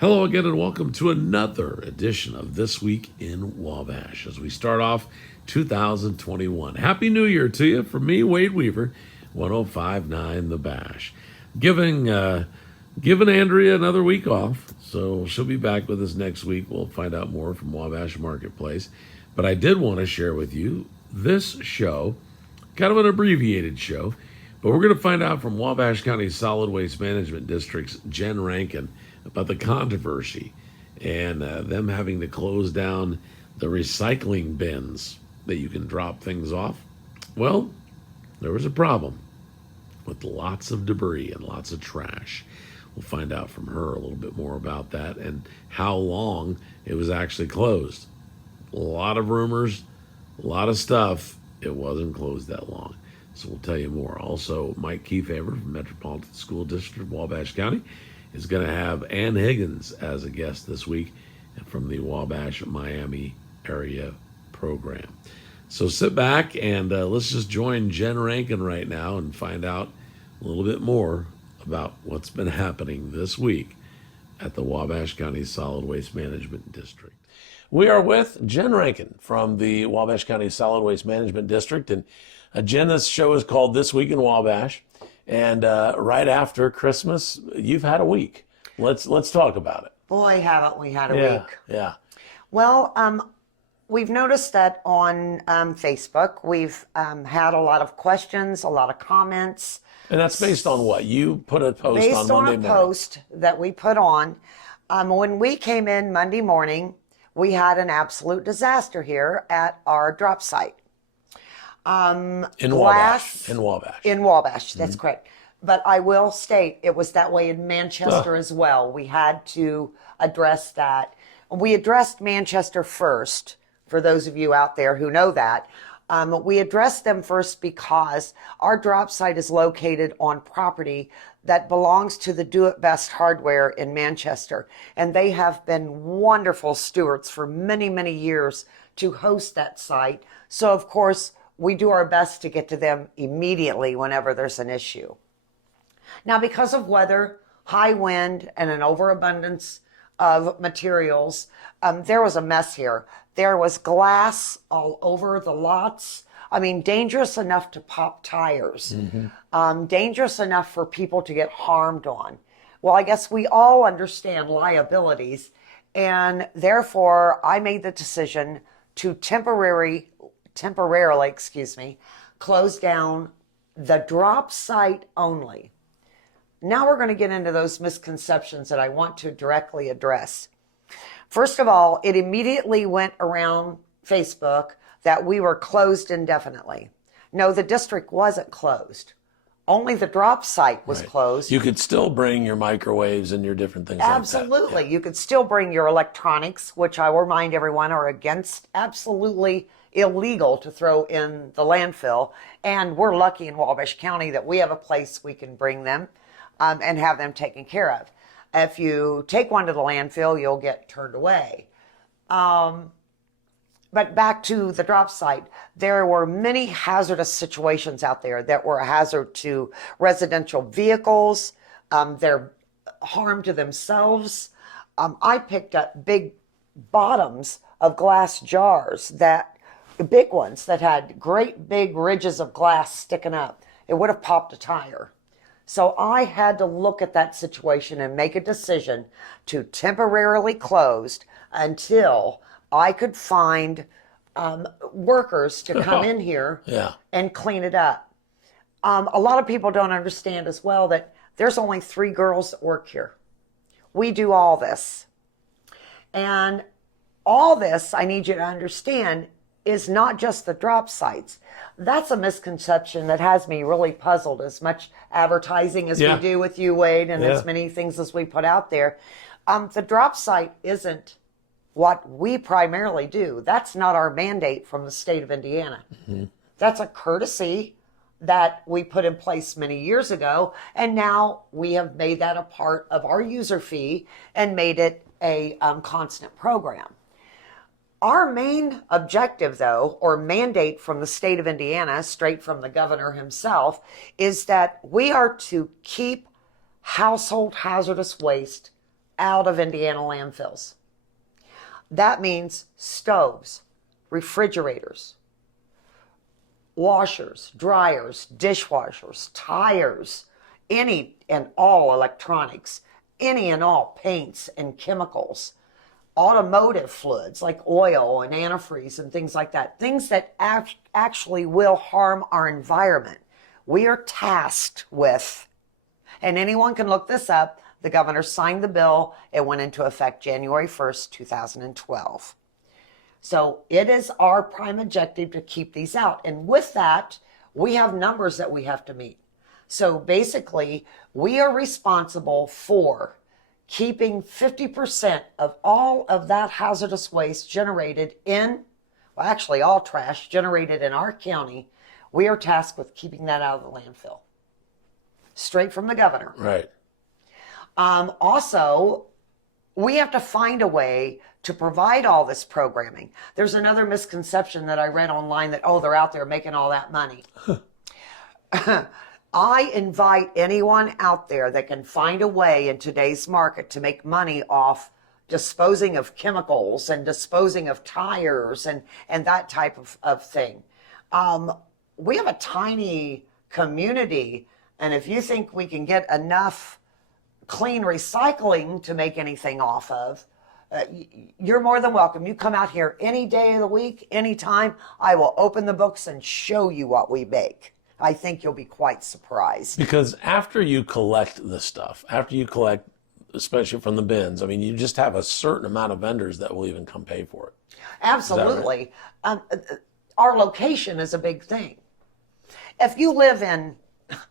Hello again and welcome to another edition of This Week in Wabash as we start off 2021. Happy New Year to you from me, Wade Weaver, 105.9 The Bash. Giving Andrea another week off, so she'll be back with us next week. We'll find out more from Wabash Marketplace. But I did want to share with you this show, kind of an abbreviated show, but we're going to find out from Wabash County Solid Waste Management District's Jen Rankin about the controversy and them having to close down the recycling bins that you can drop things off. Well, there was a problem with lots of debris and lots of trash. We'll find out from her a little bit more about that and how long it was actually closed. A lot of rumors, a lot of stuff. It wasn't closed that long. So we'll tell you more. Also, Mike Kefauver from Metropolitan School District of Wabash County is going to have Ann Higgins as a guest this week from the Wabash Miami area program. So sit back and let's just join Jen Rankin right now and find out a little bit more about what's been happening this week at the Wabash County Solid Waste Management District. We are with Jen Rankin from the Wabash County Solid Waste Management District. And Jen, this show is called This Week in Wabash. And right after Christmas, you've had a week. Let's talk about it. Boy, haven't we had a week. Yeah. Well, we've noticed that on Facebook, we've had a lot of questions, a lot of comments. And that's based on what? You put a post on Monday morning. Based on a post that we put on. When we came in Monday morning, we had an absolute disaster here at our drop site. In Wabash. In Wabash, that's correct. But I will state it was that way in Manchester as well. We had to address that. We addressed Manchester first, for those of you out there who know that. We addressed them first because our drop site is located on property that belongs to the Do It Best Hardware in Manchester. And they have been wonderful stewards for many, many years to host that site. So, of course, we do our best to get to them immediately whenever there's an issue. Now, because of weather, high wind, and an overabundance of materials, there was a mess here. There was glass all over the lots. I mean, dangerous enough to pop tires. Dangerous enough for people to get harmed on. Well, I guess we all understand liabilities, and therefore I made the decision to temporarily, close down the drop site only. Now we're going to get into those misconceptions that I want to directly address. First of all, it immediately went around Facebook that we were closed indefinitely. No, the district wasn't closed. Only the drop site was closed. You could still bring your microwaves and your different things Absolutely. like that. Yeah. You could still bring your electronics, which I will remind everyone are absolutely illegal to throw in the landfill. And we're lucky in Wabash County that we have a place we can bring them and have them taken care of. If you take one to the landfill, you'll get turned away. But back to the drop site, there were many hazardous situations out there that were a hazard to residential vehicles. They're harm to themselves. I picked up big bottoms of glass jars, big ones that had great big ridges of glass sticking up. It would have popped a tire. So I had to look at that situation and make a decision to temporarily close until I could find workers to come in here and clean it up. A lot of people don't understand as well that there's only 3 girls that work here. We do all this. And all this, I need you to understand, is not just the drop sites. That's a misconception that has me really puzzled. As much advertising as we do with you, Wade, and as many things as we put out there, the drop site isn't what we primarily do. That's not our mandate from the state of Indiana. That's a courtesy that we put in place many years ago, and now we have made that a part of our user fee and made it a constant program. Our main objective, though, or mandate from the state of Indiana, straight from the governor himself, is that we are to keep household hazardous waste out of Indiana landfills. That means stoves, refrigerators, washers, dryers, dishwashers, tires, any and all electronics, any and all paints and chemicals, automotive fluids like oil and antifreeze and things like that, things that actually will harm our environment. We are tasked with, and anyone can look this up, the governor signed the bill. It went into effect January 1st, 2012. So it is our prime objective to keep these out. And with that, we have numbers that we have to meet. So basically, we are responsible for keeping 50% of all of that hazardous waste generated in, well, actually all trash generated in our county. We are tasked with keeping that out of the landfill. Straight from the governor. Right. Also, we have to find a way to provide all this programming. There's another misconception that I read online that, oh, they're out there making all that money. I invite anyone out there that can find a way in today's market to make money off disposing of chemicals and disposing of tires and that type of thing. We have a tiny community, and if you think we can get enough clean recycling to make anything off of, you're more than welcome. You come out here any day of the week, anytime. I will open the books and show you what we make. I think you'll be quite surprised. Because after you collect the stuff, after you collect, especially from the bins, I mean, you just have a certain amount of vendors that will even come pay for it. Absolutely. Right? Our location is a big thing. If you live in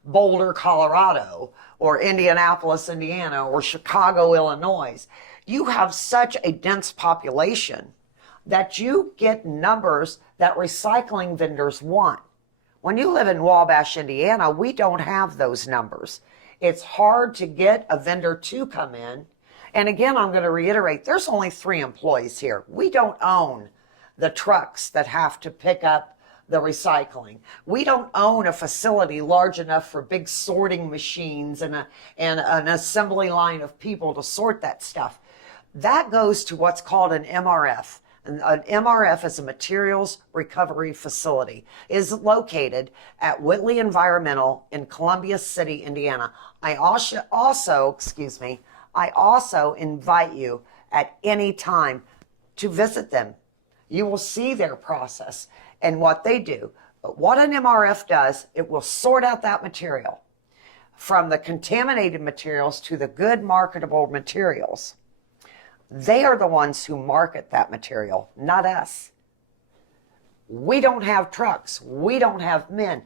Boulder, Colorado, or Indianapolis, Indiana, or Chicago, Illinois, you have such a dense population that you get numbers that recycling vendors want. When you live in Wabash, Indiana, we don't have those numbers. It's hard to get a vendor to come in. And again, I'm going to reiterate, there's only 3 employees here. We don't own the trucks that have to pick up the recycling. We don't own a facility large enough for big sorting machines and an assembly line of people to sort that stuff. That goes to what's called an MRF. An MRF is a materials recovery facility. It is located at Whitley Environmental in Columbia City, Indiana. I also invite you at any time to visit them. You will see their process and what they do. But what an MRF does, it will sort out that material from the contaminated materials to the good marketable materials. They are the ones who market that material, not us. We don't have trucks. We don't have men.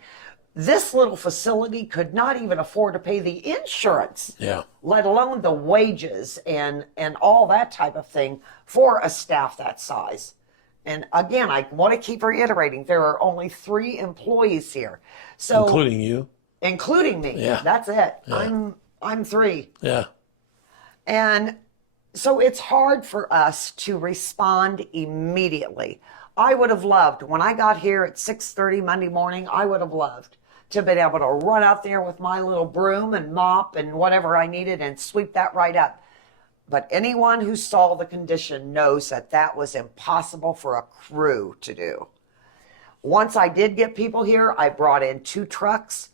This little facility could not even afford to pay the insurance, let alone the wages and all that type of thing for a staff that size. And again, I want to keep reiterating, there are only 3 employees here. So including you? Including me. Yeah. That's it. Yeah. I'm 3. Yeah. And so it's hard for us to respond immediately. I would have loved, when I got here at 6:30 Monday morning, I would have loved to have been able to run out there with my little broom and mop and whatever I needed and sweep that right up. But anyone who saw the condition knows that that was impossible for a crew to do. Once I did get people here, I brought in 2 trucks.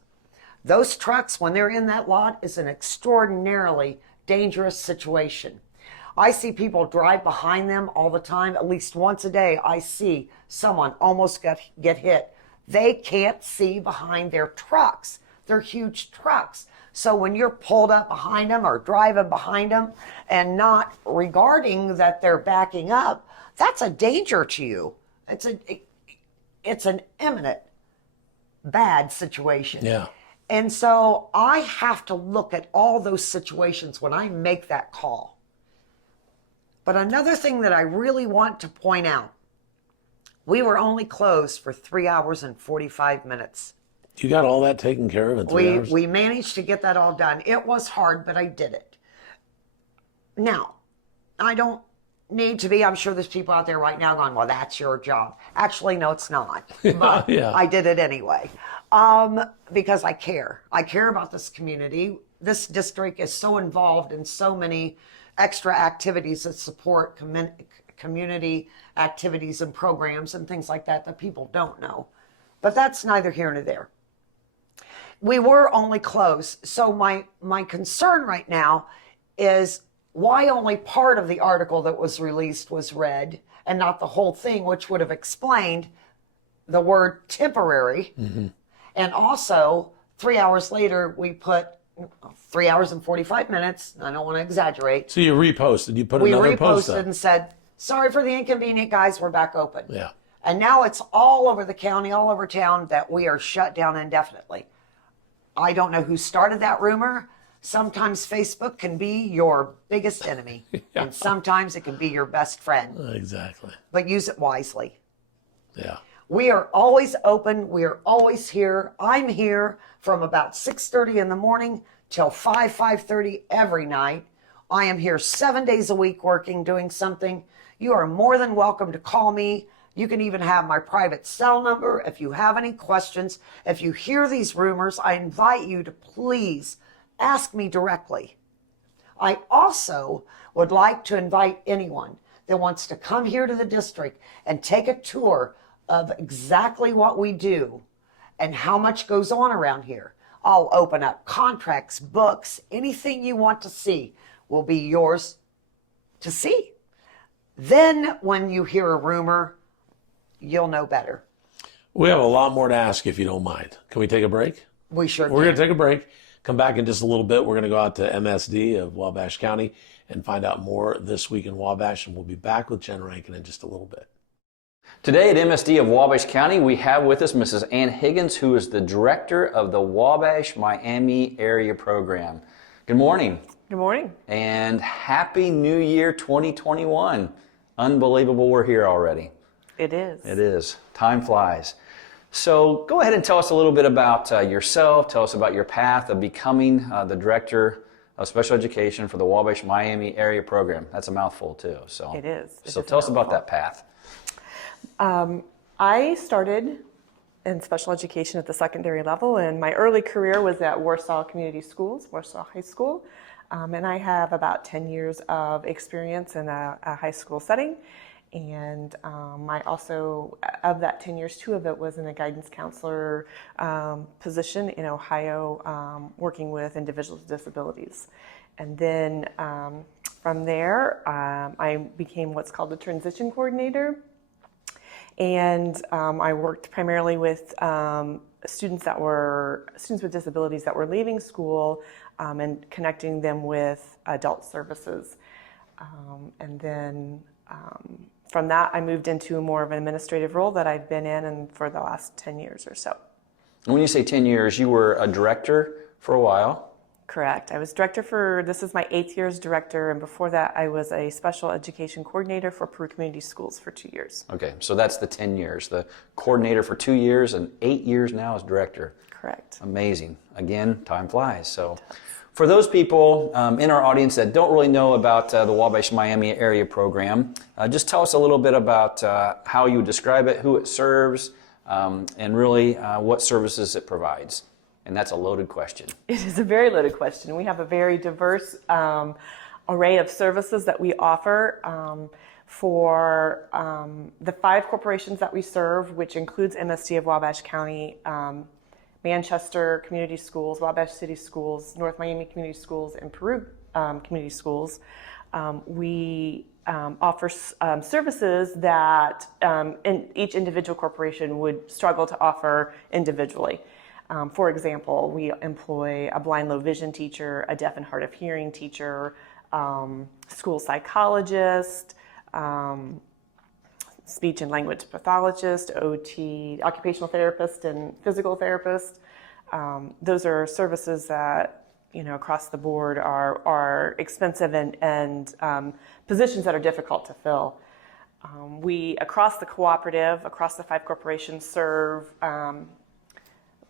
Those trucks, when they're in that lot, is an extraordinarily dangerous situation. I see people drive behind them all the time. At least once a day, I see someone almost get hit. They can't see behind their trucks. They're huge trucks. So when you're pulled up behind them or driving behind them and not regarding that they're backing up, that's a danger to you. It's an imminent bad situation. Yeah. And so I have to look at all those situations when I make that call. But another thing that I really want to point out, we were only closed for 3 hours and 45 minutes. You got all that taken care of in 3 hours? We managed to get that all done. It was hard, but I did it. Now, I don't need to be, I'm sure there's people out there right now going, well, that's your job. Actually, no, it's not. But Yeah. I did it anyway. Because I care. I care about this community. This district is so involved in so many extra activities that support community activities and programs and things like that that people don't know. But that's neither here nor there. We were only closed. So my concern right now is why only part of the article that was released was read and not the whole thing, which would have explained the word temporary. Mm-hmm. And also 3 hours later, we put 3 hours and 45 minutes. I don't want to exaggerate. So you reposted, you put another post up. We reposted and said, sorry for the inconvenient, guys, we're back open. Yeah. And now it's all over the county, all over town that we are shut down indefinitely. I don't know who started that rumor. Sometimes Facebook can be your biggest enemy, yeah. And sometimes it can be your best friend. Exactly. But use it wisely. Yeah. We are always open. We are always here. I'm here from about 6:30 in the morning till 5:30 every night. I am here 7 days a week working, doing something. You are more than welcome to call me. You can even have my private cell number if you have any questions. If you hear these rumors, I invite you to please ask me directly. I also would like to invite anyone that wants to come here to the district and take a tour of exactly what we do and how much goes on around here. I'll open up contracts, books, anything you want to see will be yours to see. Then when you hear a rumor, you'll know better. We have a lot more to ask if you don't mind. Can we take a break? We sure can. We're going to take a break. Come back in just a little bit. We're going to go out to MSD of Wabash County and find out more this week in Wabash, and we'll be back with Jen Rankin in just a little bit. Today at MSD of Wabash County, we have with us Mrs. Ann Higgins, who is the director of the Wabash Miami Area Program. Good morning. Good morning. And Happy New Year 2021. Unbelievable we're here already. It is. It is. Time flies. So go ahead and tell us a little bit about yourself. Tell us about your path of becoming the director of special education for the Wabash Miami Area Program. That's a mouthful too. So it is. So tell us about that path. I started in special education at the secondary level, and my early career was at Warsaw Community Schools, Warsaw High School, and I have about 10 years of experience in a high school setting. And I also, of that 10 years, 2 of it was in a guidance counselor position in Ohio, working with individuals with disabilities. And then from there, I became what's called a transition coordinator. And I worked primarily with students with disabilities that were leaving school and connecting them with adult services. And then from that, I moved into more of an administrative role that I've been in for the last 10 years or so. And when you say 10 years, you were a director for a while. Correct. I was director this is my 8th year as director, and before that I was a special education coordinator for Peru Community Schools for 2 years. Okay, so that's the 10 years. The coordinator for 2 years and 8 years now as director. Correct. Amazing. Again, time flies. So for those people in our audience that don't really know about the Wabash Miami Area Program, just tell us a little bit about how you would describe it, who it serves, and really what services it provides. And that's a loaded question. It is a very loaded question. We have a very diverse array of services that we offer for the 5 corporations that we serve, which includes MSD of Wabash County, Manchester Community Schools, Wabash City Schools, North Miami Community Schools, and Peru Community Schools. We offer services that each individual corporation would struggle to offer individually. For example, we employ a blind low vision teacher, a deaf and hard of hearing teacher, school psychologist, speech and language pathologist, OT, occupational therapist, and physical therapist. Those are services that, across the board are expensive and positions that are difficult to fill. We, across the cooperative, across the 5 corporations, serve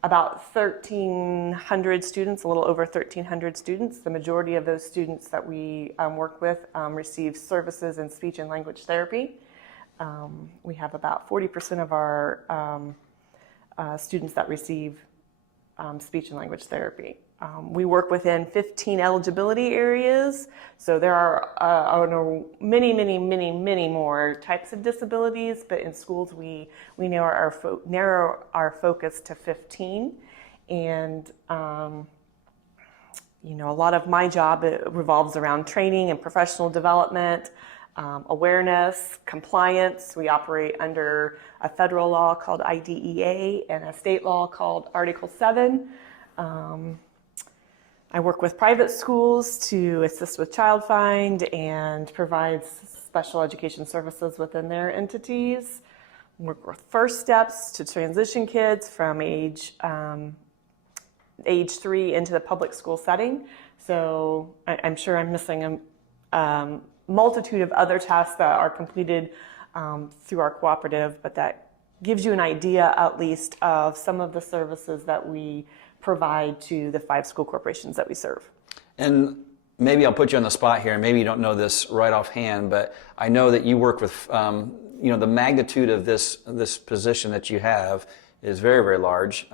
about 1,300 students, a little over 1,300 students. The majority of those students that we work with receive services in speech and language therapy. We have about 40% of our students that receive speech and language therapy. We work within 15 eligibility areas, so there are many, many, many, many more types of disabilities, but in schools we narrow our focus to 15. And a lot of my job revolves around training and professional development, awareness, compliance. We operate under a federal law called IDEA and a state law called Article 7. I work with private schools to assist with child find and provide special education services within their entities. Work with First Steps to transition kids from age 3 into the public school setting. So I'm sure I'm missing a multitude of other tasks that are completed through our cooperative, but that gives you an idea at least of some of the services that we provide to the 5 school corporations that we serve. And maybe I'll put you on the spot here, and maybe you don't know this right offhand, but I know that you work with, the magnitude of this position that you have is very, very large.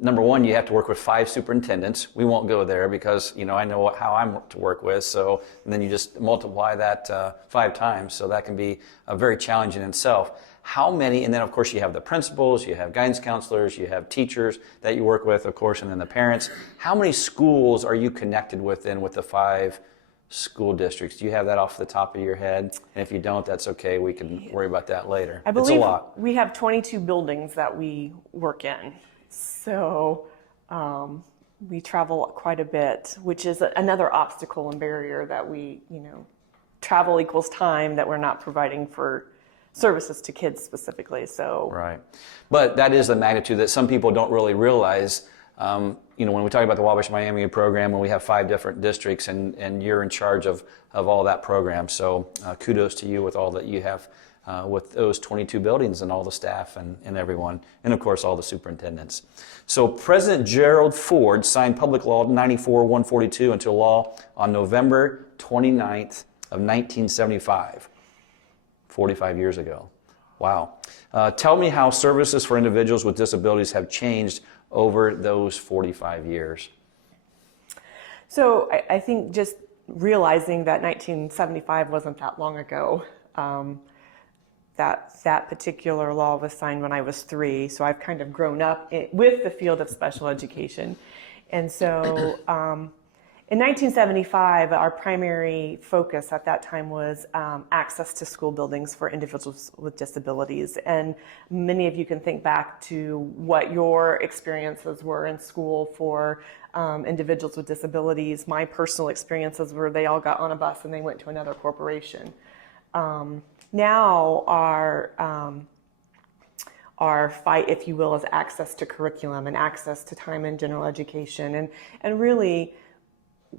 Number one, you have to work with 5 superintendents. We won't go there because, I know how I'm to work with. So, and then you just multiply that 5 times. So that can be very challenging in itself. How many, and then of course you have the principals, you have guidance counselors, you have teachers that you work with, of course, and then the parents. How many schools are you connected with the 5 school districts? Do you have that off the top of your head? And if you don't, that's okay. We can worry about that later. I believe it's a lot. We have 22 buildings that we work in. So we travel quite a bit, which is another obstacle and barrier that we, travel equals time that we're not providing for services to kids specifically. So right, but that is the magnitude that some people don't really realize. When we talk about the Wabash Miami program, when we have 5 different districts, and you're in charge of all that program. So kudos to you with all that you have with those 22 buildings and all the staff and everyone, and of course all the superintendents. So President Gerald Ford signed Public Law 94-142 into law on November 29th of 1975. 45 years ago. Wow. Tell me how services for individuals with disabilities have changed over those 45 years. So I think just realizing that 1975 wasn't that long ago, that particular law was signed when I was 3, so I've kind of grown up with the field of special education. And so in 1975, our primary focus at that time was access to school buildings for individuals with disabilities. And many of you can think back to what your experiences were in school for individuals with disabilities. My personal experiences were they all got on a bus and they went to another corporation. Now our fight, if you will, is access to curriculum and access to time in general education. And really,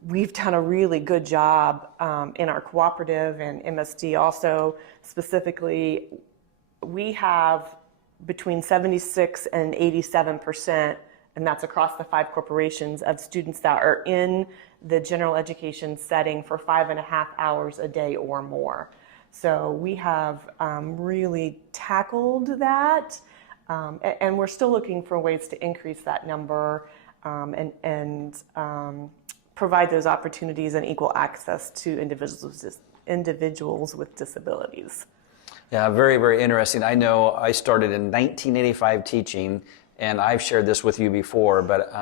we've done a really good job in our cooperative and MSD also. Specifically, we have between 76 and 87%, and that's across the 5 corporations, of students that are in the general education setting for 5.5 hours a day or more. So we have really tackled that, and we're still looking for ways to increase that number and provide those opportunities and equal access to individuals with disabilities. Yeah, very, very interesting. I know I started in 1985 teaching, and I've shared this with you before, but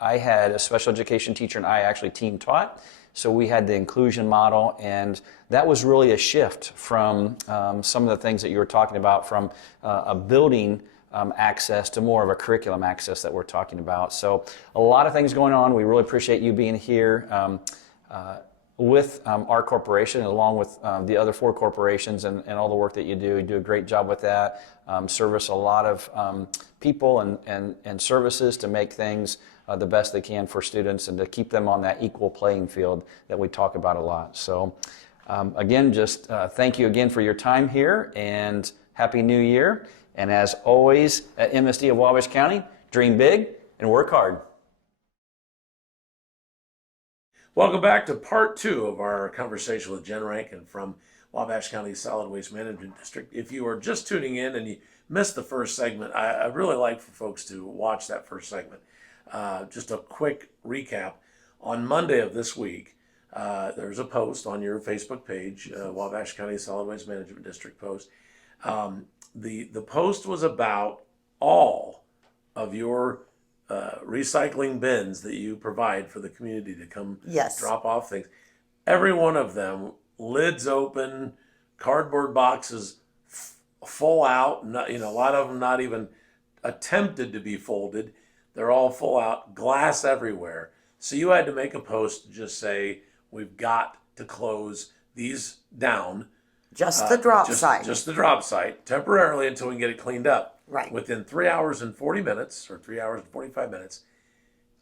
I had a special education teacher and I actually team taught. So we had the inclusion model, and that was really a shift from some of the things that you were talking about, from a building access to more of a curriculum access that we're talking about. So a lot of things going on. We really appreciate you being here with our corporation, along with the other 4 corporations and all the work that you do. You do a great job with that. Service a lot of people and services to make things the best they can for students and to keep them on that equal playing field that we talk about a lot. So again, just thank you again for your time here, and Happy New Year. And as always, at MSD of Wabash County, dream big and work hard. Welcome back to part 2 of our conversation with Jen Rankin from Wabash County Solid Waste Management District. If you are just tuning in and you missed the first segment, I really like for folks to watch that first segment. Just a quick recap. On Monday of this week, there's a post on your Facebook page, Wabash County Solid Waste Management District post. The post was about all of your recycling bins that you provide for the community to come Yes. drop off things. Every one of them, lids open, cardboard boxes full out. Not, a lot of them not even attempted to be folded. They're all full out, glass everywhere. So you had to make a post to just say, we've got to close these down. Just the drop site. Just the drop site temporarily until we can get it cleaned up. Right. Within 3 hours and 40 minutes or 3 hours and 45 minutes,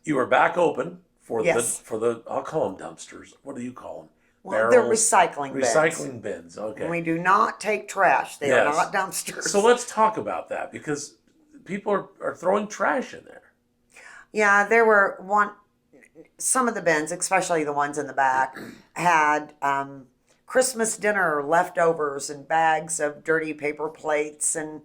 you are back open for Yes. the I'll call them dumpsters. What do you call them? Well, they're recycling bins. Recycling bins. Okay. We do not take trash. They are Yes. not dumpsters. So let's talk about that because people are throwing trash in there. Yeah, there were some of the bins, especially the ones in the back, had Christmas dinner leftovers and bags of dirty paper plates and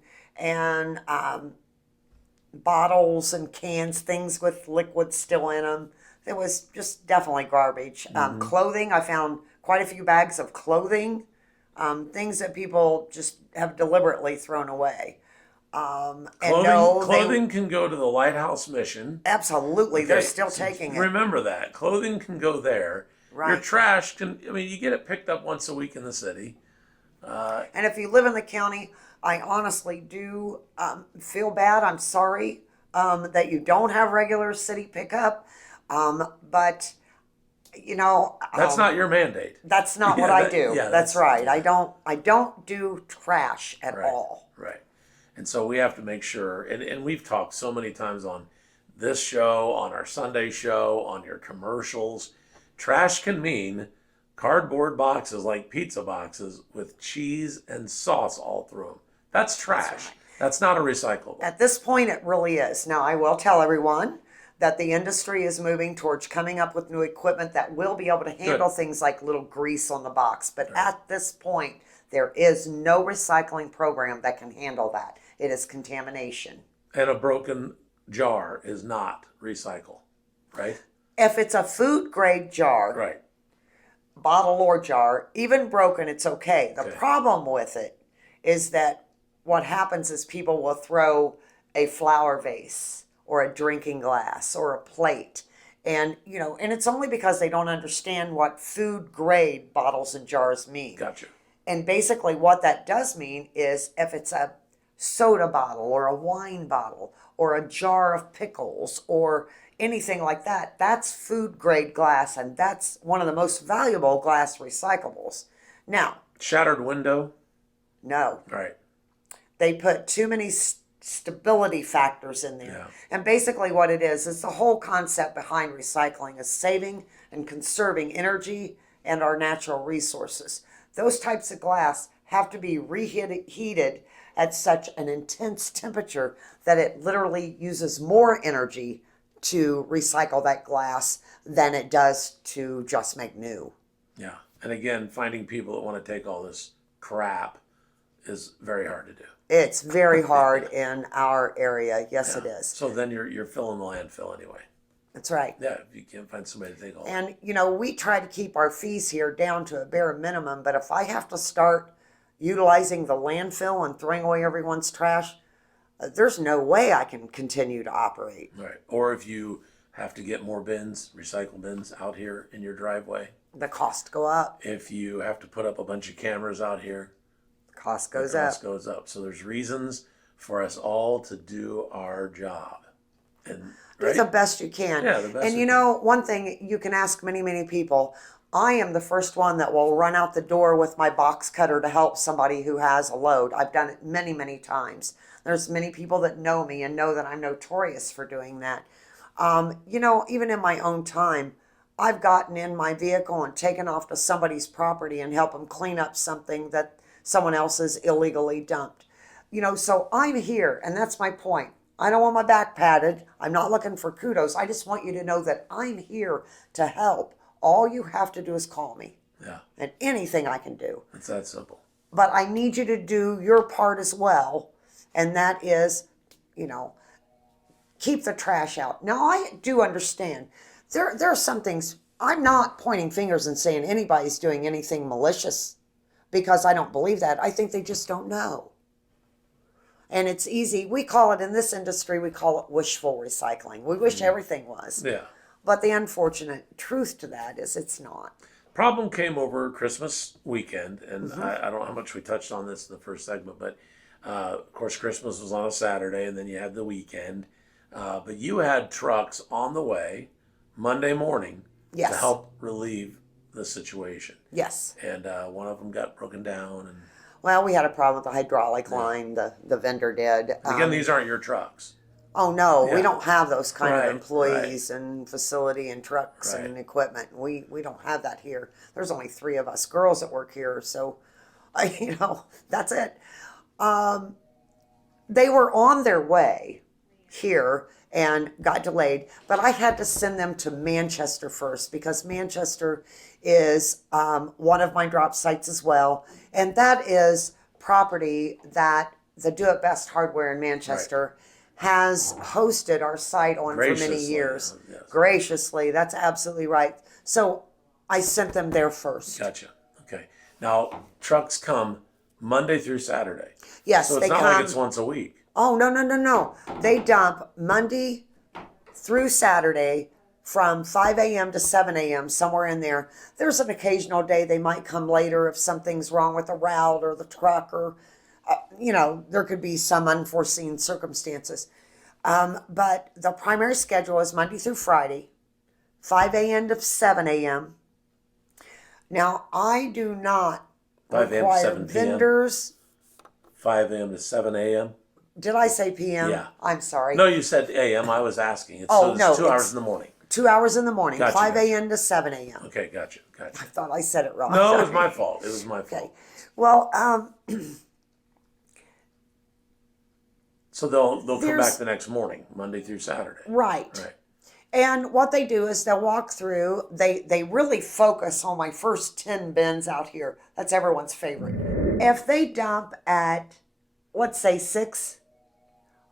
bottles and cans, things with liquid still in them. It was just definitely garbage. Clothing, I found quite a few bags of clothing, things that people just have deliberately thrown away. Clothing can go to the Lighthouse Mission. Absolutely, they're Okay, still so taking it. Remember that. Clothing can go there. Your Right. trash can, you get it picked up once a week in the city. And if you live in the county, I honestly do feel bad. I'm sorry that you don't have regular city pickup. But, That's not your mandate. that's not what Yeah, I do. yeah, that's right. I don't do trash at Right. all. Right. And so we have to make sure, and we've talked so many times on this show, on our Sunday show, on your commercials. Trash can mean cardboard boxes like pizza boxes with cheese and sauce all through them. That's trash. That's not a recyclable. At this point, it really is. Now, I will tell everyone that the industry is moving towards coming up with new equipment that will be able to handle things like little grease on the box. But at this point, there is no recycling program that can handle that. It is contamination. And a broken jar is not recycle, right? If it's a food grade jar, Right. bottle or jar, even broken, it's okay. The Okay. problem with it is that what happens is people will throw a flower vase or a drinking glass or a plate. And, and it's only because they don't understand what food grade bottles and jars mean. Gotcha. And basically, what that does mean is if it's a soda bottle or a wine bottle or a jar of pickles or anything like that, that's food grade glass, and that's one of the most valuable glass recyclables. Now, Shattered window. no, Right. they put too many stability factors in there. Yeah. And basically, what it is the whole concept behind recycling is saving and conserving energy and our natural resources. Those types of glass have to be reheated at such an intense temperature that it literally uses more energy to recycle that glass than it does to just make new. Yeah. And again, finding people that want to take all this crap is very hard to do. It's very hard in our area. Yes, it is. So then you're filling the landfill anyway. That's right. Yeah, if you can't find somebody to take all. And, we try to keep our fees here down to a bare minimum, but if I have to start utilizing the landfill and throwing away everyone's trash, there's no way I can continue to operate. Right. Or if you have to get more bins, recycle bins out here in your driveway. The cost go up. If you have to put up a bunch of cameras out here, The cost the goes up. cost goes up. So there's reasons for us all to do our job. And Do right? the best you can. Yeah, the best And you can. one thing you can ask many, many people, I am the first one that will run out the door with my box cutter to help somebody who has a load. I've done it many, many times. There's many people that know me and know that I'm notorious for doing that. Even in my own time, I've gotten in my vehicle and taken off to somebody's property and help them clean up something that someone else has illegally dumped. So I'm here, and that's my point. I don't want my back patted. I'm not looking for kudos. I just want you to know that I'm here to help. All you have to do is call me, Yeah, and anything I can do. it's that simple. But I need you to do your part as well, and that is, keep the trash out. Now, I do understand there are some things. I'm not pointing fingers and saying anybody's doing anything malicious because I don't believe that. I think they just don't know. And it's easy. We call it in this industry, we call it wishful recycling. We wish everything was. Yeah. But the unfortunate truth to that is it's not. Problem came over Christmas weekend, and I don't know how much we touched on this in the first segment, but of course, Christmas was on a Saturday, and then you had the weekend. But you had trucks on the way Monday morning Yes. to help relieve the situation. Yes. And one of them got broken down. And Well, we had a problem with the hydraulic line. The vendor did. again, these aren't your trucks. Oh no, Yeah. we don't have those kind Right, of employees and facility and trucks Right. and equipment. We don't have that here. There's only 3 of us girls that work here, so that's it. They were on their way here and got delayed, but I had to send them to Manchester first because Manchester is one of my drop sites as well, and that is property that the Do It Best Hardware in Manchester has hosted our site on for many Graciously, years. yes. Graciously, that's absolutely right. So I sent them there first. Gotcha. Okay. Now, trucks come Monday through Saturday. Yes, So it's they not come. like it's once a week. Oh, no. They dump Monday through Saturday from 5 a.m. to 7 a.m., somewhere in there. There's an occasional day they might come later if something's wrong with the route or the truck or, there could be some unforeseen circumstances. But the primary schedule is Monday through Friday, 5 a.m. to 7 a.m. Now, I do not 5 a.m. to require 7 p.m. vendors. 5 a.m. to 7 a.m. Did I say p.m.? Yeah. I'm sorry. No, you said a.m. I was asking. It's, Oh, so no, it's 2 hours it's- in the morning. 2 hours in the morning, Gotcha, 5 gotcha. a.m. to 7 a.m. Okay, gotcha. I thought I said it wrong. No, it was Sorry. my fault. It was my Okay. fault. Well, So they'll come There's- back the next morning, Monday through Saturday. right. Right. And what they do is they'll walk through. They really focus on my first 10 bins out here. That's everyone's favorite. If they dump at, let's say 6,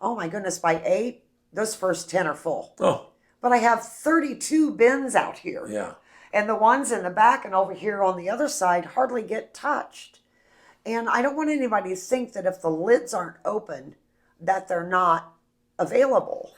oh my goodness, by 8, those first 10 are full. Oh, But I have 32 bins out here. yeah. And the ones in the back and over here on the other side hardly get touched. And I don't want anybody to think that if the lids aren't open, that they're not available.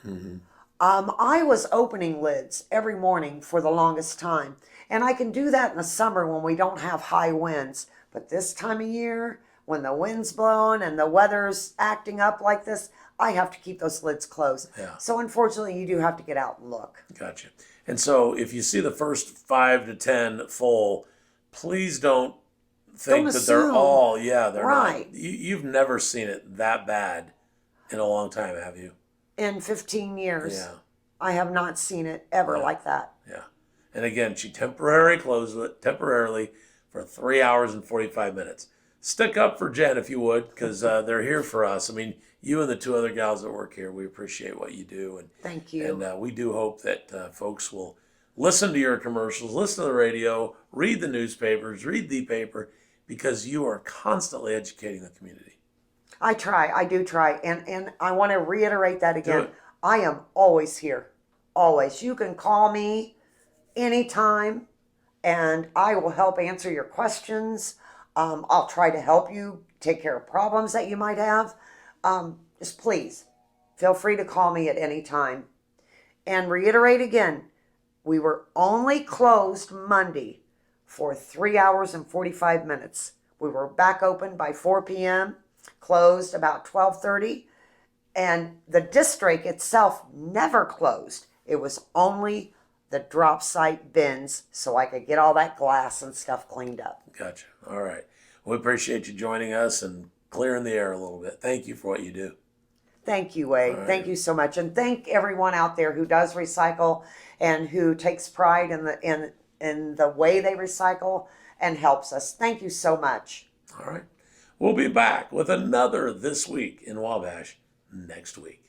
I was opening lids every morning for the longest time. And I can do that in the summer when we don't have high winds. But this time of year, when the wind's blowing and the weather's acting up like this, I have to keep those lids closed. Yeah. So unfortunately, you do have to get out and look. Gotcha. And so if you see the first 5 to 10 full, please don't think Don't that they're assume. all, they're Right. not. You've never seen it that bad in a long time, have you? In 15 years, Yeah. I have not seen it ever Yeah. like that. Yeah. And again, she temporarily closed it for 3 hours and 45 minutes. Stick up for Jen if you would, because they're here for us. I mean, you and the 2 other gals that work here, we appreciate what you do. And Thank you. And we do hope that folks will listen to your commercials, listen to the radio, read the newspapers, read the paper, because you are constantly educating the community. I try. I do try. And I want to reiterate that Do again. it. I am always here. Always. You can call me anytime and I will help answer your questions. I'll try to help you take care of problems that you might have. Just please feel free to call me at any time. And reiterate again, we were only closed Monday for 3 hours and 45 minutes. We were back open by 4 p.m., closed about 12:30, and the district itself never closed. It was only the drop site bins so I could get all that glass and stuff cleaned up. Gotcha. All right. We appreciate you joining us and clearing the air a little bit. Thank you for what you do. Thank you, Wade. right. Thank you so much. And thank everyone out there who does recycle and who takes pride in the way they recycle and helps us. Thank you so much. All right. We'll be back with another This Week in Wabash next week.